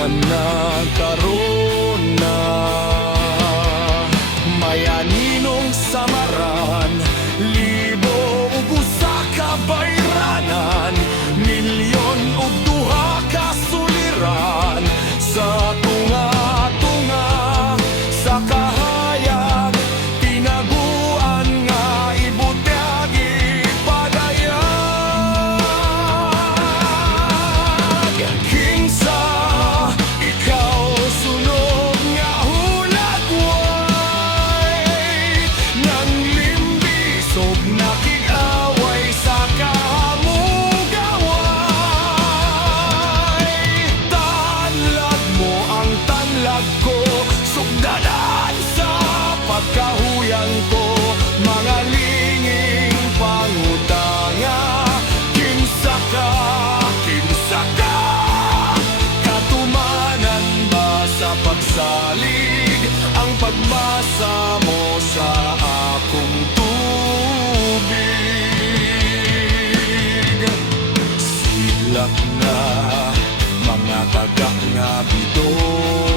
Awan na karon na mayaninong samaran, libo ug usa ka bayranan, milyon ug duha ka suliran sa tunga-tunga sa kahayag, tinaguan nga ibutyag ipadayag. Kinsa ikaw sunog nga hulagway, nang limbis ug nakig-away sa kahamugaway. Tanlag mo ang tanlag ko, sugdanan sa pagkahuyang ko, mga linging pangutanga. Kinsa ka, kinsa ka, katumanan ba sa pagsalig ang pagmasa mo sa akong tubig? Silak na mga taga nga bidon,